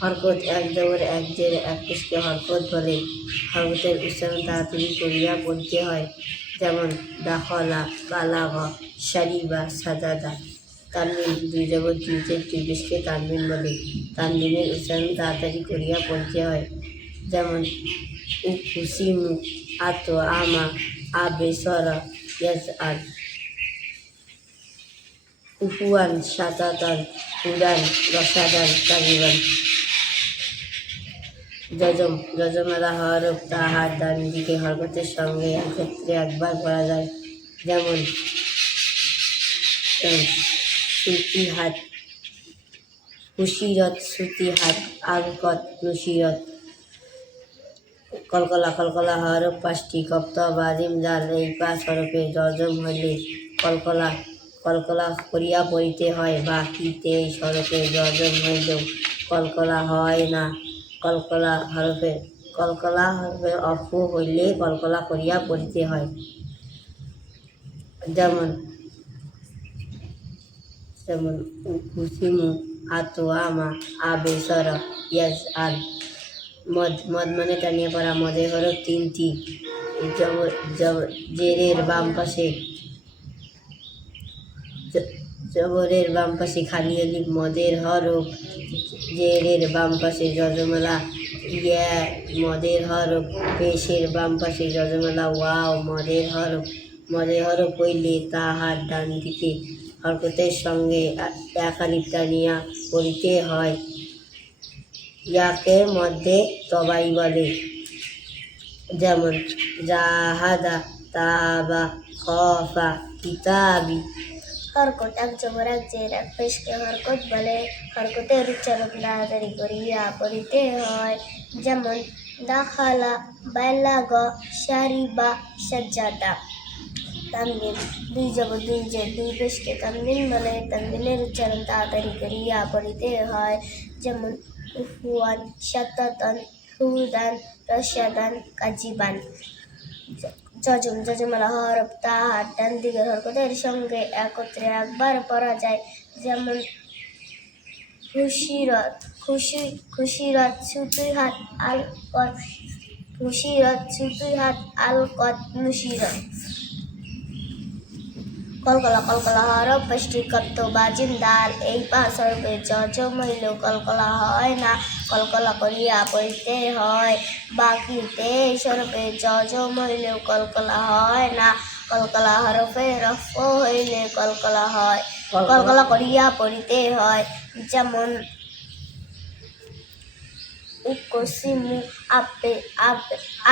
হরকত এক জবর এক জের এক পেশকে হরকত বলে। হরকতের উচ্চারণ তাড়াতাড়ি করিয়া বলতে হয়, যেমন দাখলা, বালাগা, শারিবা, সাজাদা। তানবিন দুই জবর দুই জের দুই পেশকে তানবিন বলে। তানবিনের উচ্চারণ তাড়াতাড়ি করিয়া বলতে হয়, যেমন উকুসিমু, আতো, আমা, আবে, সরা, ইয়াজআল। কুফুয়ান, সাতাতান, উড়ান, রসাদান, কারিবান। যজম, যজমালা হরফ তাহার ডান দিকে হরকতের সঙ্গে একত্রে একবার পড়া যায়, যেমন সুতিহাত, হুসিরত, সুতিহাত, আলকত, নুসিরত। কলকলা, কলকলা হরফ পাঁচটি, কপ্ত, বাজিম, জাল। এই 5 হরফে যজম হইলে কলকলা কলকলা করিয়া পড়িতে হয়। বাকি 23 হরফে যজম হইলেও কলকলা হয় না। কলকলা হরফে অফ হইলে কলকলা করিয়া পড়িতে হয়, যেমন উকুসিমু, আতো, আমা, আবে, সরা, ইয়াজআল। মদ, মদ মানে টানিয়ে পড়া। মদের হরফ 3টি। জেরের বাম পাশে জবরের বাম পাশে খালি আলিফ। মদের হরফ জেরের বাম পাশে যজমালা ইয়া। মদের হরফ পেশের বাম পাশে যজমালা ওয়াও। মদের হরফ হইলে তাহার ডান দিকে হরকতের সঙ্গে এক আলিফ টানিয়া পড়িতে হয়। ইয়াকে মধ্যে তবাই বলে, যেমন জাহাদা, তাবা, খফা, কিতাবি। হরকত এক জবর এক জের এক পেশকে হরকত বলে। হরকতের উচ্চারণ তাড়াতাড়ি করিয়া পড়িতে হয়, যেমন দাখালা, বালাগা, শারিবা, সাজাদা। তানবিন দুই জবর দুই জের দুই পেশকে তানবিন বলে। তানবিনের উচ্চারণ তাড়াতাড়ি করিয়া পড়িতে হয়, যেমন উফুয়ান, সাতাতান, হুদান, রসাদান, কাজিবান। যজম, যজমালা হরফ তাহার ডান দিকের হরকতের সঙ্গে একত্রে একবার পড়া যায়, যেমন খুশিরত, খুশিরত, সুতিহাত, আলকত, খুশিরত, সুতিহাত, আলকত, নুসিরত। কলকলা, কলকলা হরফ পাঁচটি, কপ্ত, বাজিম, দাল। এই 5 হরফে যজম হইলেও কলকলা হয় না। কলকলা করিয়া পড়িতে হয়। বাকি 23 হরফে যজম হইলেও কলকলা হয় না। কলকলা হরফে রফ হইলে কলকলা হয়, কলকলা করিয়া পড়িতে হয়, যেমন উকুসিমু, আবে,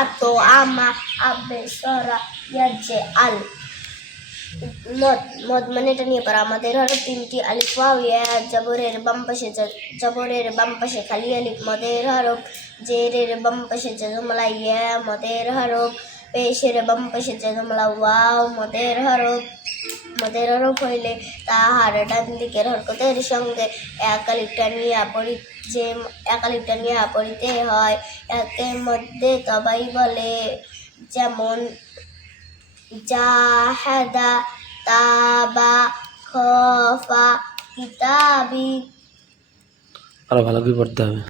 আতো, আমা, আবে, সরা, ইয়াজআল। মদ, মদ মানে টানিয়ে পড়া। আমাদের হরফ 3টি, আলিফ, ওয়াও, ইয়া। জবরের বাম পাশে খালি আলিফ। মদের হরফ জেরের বাম পাশে যজমালা ইয়া। মদের হরফ পেশের বাম পাশে যজমালা ওয়াও। মদের হরফ হইলে তাহার ডান দিকের হরকতের সঙ্গে এক আলিফ টানিয়া পড়িতে হয়। একে মধ্যে তবাই বলে, যেমন জাহাদা, তাবা, খফা, কিতাবি। আরো ভালো করে পড়তে হবে।